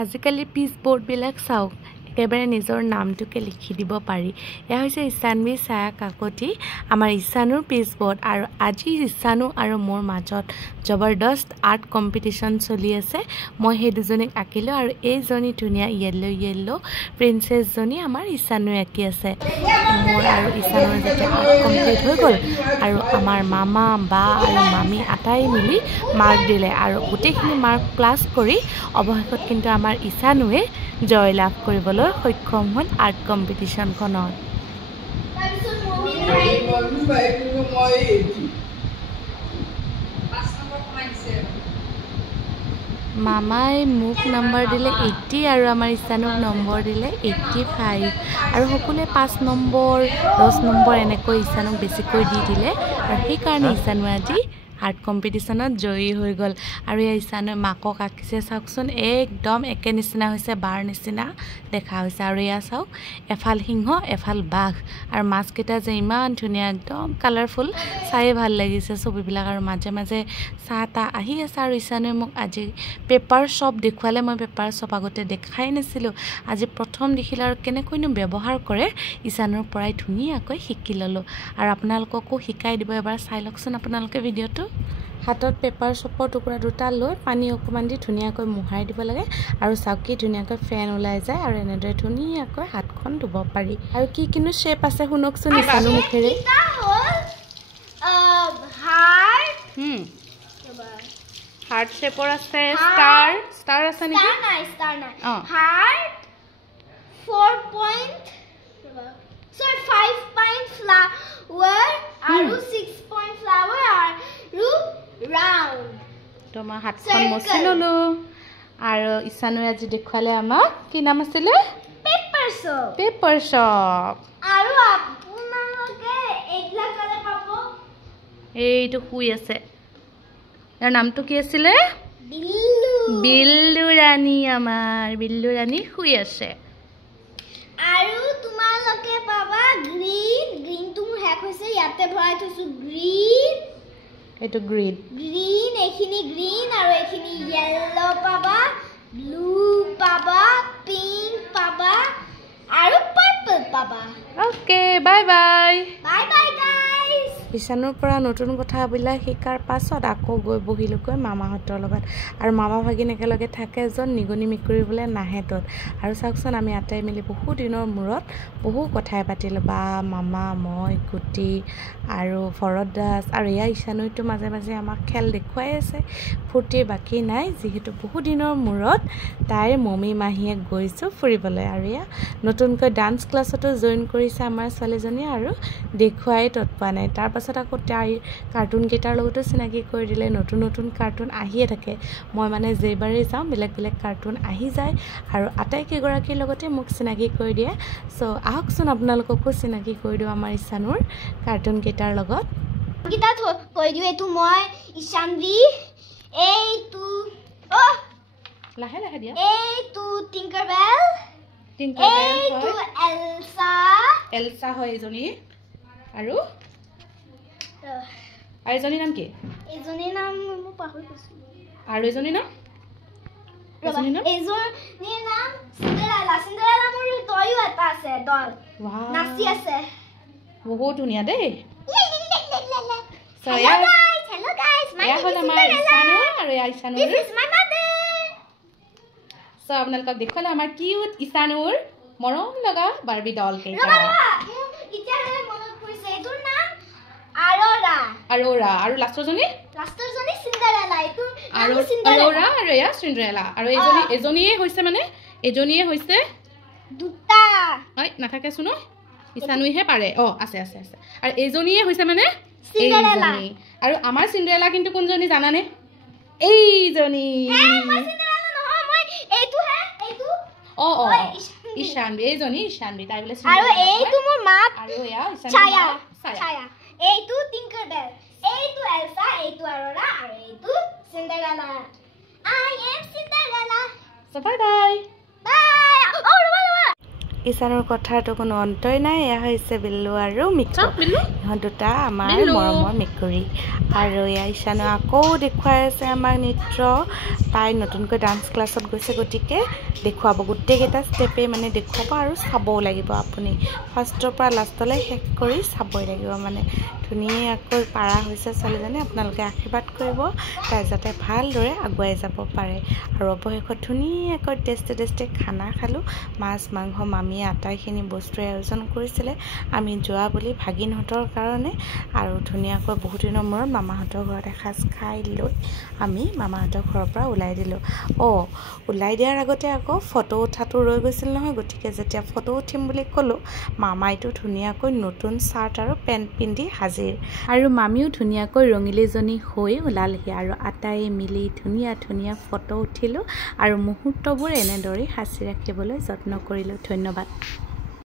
আজিকালি পিচ বোৰ্ডবিলাক চাওক একেবাৰে নিজৰ নামটোকে লিখি দিব পাৰি। এয়া হৈছে ঈশানবী ছায়া কাকতি, আমাৰ ঈশানুৰ পিচ বোৰ্ড। আৰু আজি ঈশানু আৰু মোৰ মাজত জবৰদস্ত আৰ্ট কম্পিটিশ্যন চলি আছে। মই সেই দুজনীক আঁকিলোঁ আৰু এইজনী ধুনীয়া য়েল্ল' প্ৰিন্সেছজনী আমাৰ ঈশানুৱে আঁকি আছে। মোৰ আৰু ঈশানুৰ যেতিয়া আৰ্ট কমপ্লিট হৈ গ'ল আৰু আমাৰ মামা বা আৰু মামী আটাই মিলি মাৰ্ক দিলে আৰু গোটেইখিনি মাৰ্ক প্লাছ কৰি অৱশেষত কিন্তু আমাৰ ঈশানুৱে জয় লাভ কৰিবলৈ সক্ষম হ'ল আৰ্ট কম্পিটিশ্যনখনত। মামাই মোক নম্বৰ দিলে 80 আৰু আমাৰ ঈশানুক নম্বৰ দিলে 85 আৰু সকলোৱে 5 নম্বৰ 10 নম্বৰ এনেকৈ ঈশানুক বেছিকৈ দি দিলে আৰু সেইকাৰণে ঈশানু আজি আৰ্ট কম্পিটিশ্যনত জয়ী হৈ গ'ল। আৰু এই ঈশানুৱে মাকক আঁকিছে চাওকচোন, একদম একে নিচিনা হৈছে, বাৰ নিচিনা দেখা হৈছে। আৰু এয়া চাওক, এফাল সিংহ এফাল বাঘ আৰু মাছকেইটা যে ইমান ধুনীয়া, একদম কালাৰফুল, চায়ে ভাল লাগিছে ছবিবিলাক। আৰু মাজে মাজে চাহ তাহ আহি আছে। আৰু ঈশানুৱে মোক আজি পেপাৰ শ্বপ দেখুৱালে। মই পেপাৰ শ্বপ আগতে দেখাই নাছিলোঁ, আজি প্ৰথম দেখিলোঁ আৰু কেনেকৈনো ব্যৱহাৰ কৰে ঈশানুৰ পৰাই ধুনীয়াকৈ শিকি ল'লোঁ। আৰু আপোনালোককো শিকাই দিব, এবাৰ চাই লওকচোন আপোনালোকে ভিডিঅ'টো। হাতত পেপাৰ শ্বপৰ টুকুৰা দুটা লৈ পানী অকণমান দি ধুনীয়াকৈ মোহাৰি দিব লাগে আৰু চাউকি ধুনীয়াকৈ ফেন ওলাই যায় আৰু এনেদৰে ধুনীয়াকৈ হাতখন ধুব পাৰি। আৰু কি কিনো শ্বেপ আছে শুনকচোন ঈশানুৰ মুখেৰে। হাৰ্ট শ্বেপৰ আছে, ষ্টাৰ আছে নেকি? ষ্টাৰ নাই। হাৰ্ট 5 পইণ্ট ফ্লাৱাৰ আৰু 6 পইণ্ট ফ্লাৱাৰ আৰু ৰাউণ্ড। তো মই হাতখন মচি ল'লোঁ আৰু ঈশানুৱে আজি দেখুৱালে আমাক, কি নাম আছিলে? Paper shop. Paper shop. আৰু আপোনালোকে এইবিলাক কালে পাব। এইটো শুই আছে, ইয়াৰ নামটো কি আছিলে? বিল্লু। বিল্লু ৰাণী, আমাৰ বিল্লু ৰাণী শুই আছে। আৰু তোমালোকে পাবা গ্ৰীনটো মোৰ শেষ হৈছে, ইয়াতে ভৰাই থৈছোঁ গ্ৰীন। এইটো গ্ৰীন, এইখিনি গ্ৰীন আৰু এইখিনি য়েল্লো পাবা, ব্লু পাবা, পিংক পাবা আৰু পাৰ্পল পাবা। Okay, bye bye. Bye bye guys. ঈশানুৰ পৰা নতুন কথাবিলাক শিকাৰ পাছত আকৌ গৈ বহিলোগৈ মামাহঁতৰ লগত। আৰু মামা ভাগিন একেলগে থাকে, এজন নিগনি মেকুৰীবলৈ নাহে তত। আৰু চাওকচোন, আমি আটাই মিলি বহু দিনৰ মূৰত বহু কথাই পাতিলোঁ, বা মামা, মই, কুটি আৰু ভৰত দাস। আৰু এয়া ঈশানুটো মাজে মাজে আমাক খেল দেখুৱাই আছে, ফূৰ্তিৰ বাকী নাই, যিহেতু বহু দিনৰ মূৰত তাইৰ মমী মাহীয়ে গৈছোঁ ফুৰিবলৈ। আৰু এয়া নতুনকৈ ডান্স ক্লাছতো জইন কৰিছে আমাৰ ছোৱালীজনীয়ে আৰু দেখুৱাই তৎ পোৱা নাই। তাৰপাছত আকৌ তাইৰ কাৰ্টুনকেইটাৰ লগতো চিনাকি কৰি দিলে, নতুন নতুন কাৰ্টুন আহিয়ে থাকে। মই মানে যেইবাৰেই যাওঁ বেলেগ বেলেগ কাৰ্টুন আহি যায় আৰু আটাইকেইগৰাকীৰ লগতে মোক চিনাকি কৰি দিয়ে। চ' আহকচোন আপোনালোককো চিনাকি কৰি দিওঁ আমাৰ ঈশানুৰ কাৰ্টুনকেইটাৰ লগত। কৈ দিওঁ, এইটো মই ঈশানবী, এইটো লাহে লাহে দিয়া, এইটো টিংকাৰবেল, এইটো এলছা হয় এইজনী। আৰু এজনীৰ নাম কি? এইজনীৰ নাম মই পাহৰি গৈছোঁ। আৰু এজনীৰ নাম? এইজনীৰ নাম চিণ্ডাৰেলা। মোৰ তয়ো এটা আছে, দল নাচি আছে, বহুত ধুনীয়া দেই। Hello guys, my name is Cinderella আৰু ঈশানুৰ। This is my mother. So আপোনালোকক দেখুৱালে আমাৰ কিউট ঈশানুৰ মৰম লগা বাৰ্বি ডল কেইটা। এতিয়াহে মনত পৰিছে, এইটোৰ নাম আৰোৰা। আৰু লাষ্টৰজনী চিণ্ডাৰেলা। এইটো আৰোৰা আৰু এয়া চিণ্ডাৰেলা। আৰু এজনীয়ে হৈছে দুটা। নাথাকে চোন, ঈশানুহে পাৰে। আছে। আৰু এইজনীয়ে হৈছে মানে চিণ্ডাৰেলা। আৰু আমাৰ চিণ্ডাৰেলা কিন্তু কোনজনী জানানে? এইজনী। ঈশানবী, এইজনী ঈশানবী, তাই বোলে। আৰু এইটো মোৰ মাক আৰু এয়া ছায়া। এইটো টিংকাৰবেল, এইটো এলছা, এইটো আৰোৰা আৰু এইটো চিণ্ডাৰেলা। I am Cinderella. So bye bye. Bye. ঈশানৰ কথাটো কোনো অন্তই নাই এয়া হৈছে বিল্লু আৰু মিকু ইহঁত দুটা আমাৰ মৰমৰ মেকুৰী আৰু এয়া ঈশানে আকৌ দেখুৱাই আছে আমাক নৃত্য তাই নতুনকৈ ডান্স ক্লাছত গৈছে গতিকে দেখুৱাব গোটেইকেইটা ষ্টেপে মানে দেখুৱাব আৰু চাবও লাগিব আপুনি ফাৰ্ষ্টৰ পৰা লাষ্টলৈ শেষ কৰি চাবই লাগিব মানে ধুনীয়াকৈ পাৰা হৈছে ছোৱালীজনী আপোনালোকে আশীৰ্বাদ কৰিব তাই যাতে ভালদৰে আগুৱাই যাব পাৰে আৰু অৱশেষত ধুনীয়াকৈ টেষ্টি খানা খালোঁ মাছ মাংস মামীয়ে আটাইখিনি বস্তুৰ আয়োজন কৰিছিলে আমি যোৱা বুলি ভাগিনহঁতৰ কাৰণে আৰু ধুনীয়াকৈ বহুত দিনৰ মূৰত মামাহঁতৰ ঘৰত এসাঁজ খাই লৈ আমি মামাহঁতৰ ঘৰৰ পৰা ওলাই দিলোঁ ওলাই দিয়াৰ আগতে আকৌ ফটো উঠাটো ৰৈ গৈছিল নহয় গতিকে যেতিয়া ফটো উঠিম বুলি ক'লোঁ মামাইটো ধুনীয়াকৈ নতুন চাৰ্ট আৰু পেণ্ট পিন্ধি হাজিৰ আৰু মামীও ধুনীয়াকৈ ৰঙিলীজনী হৈ ওলালহি আৰু আটাই মিলি ধুনীয়া ফটো উঠিলোঁ আৰু মুহূৰ্তবোৰ এনেদৰেই সাঁচি ৰাখিবলৈ যত্ন কৰিলোঁ ধন্যবাদ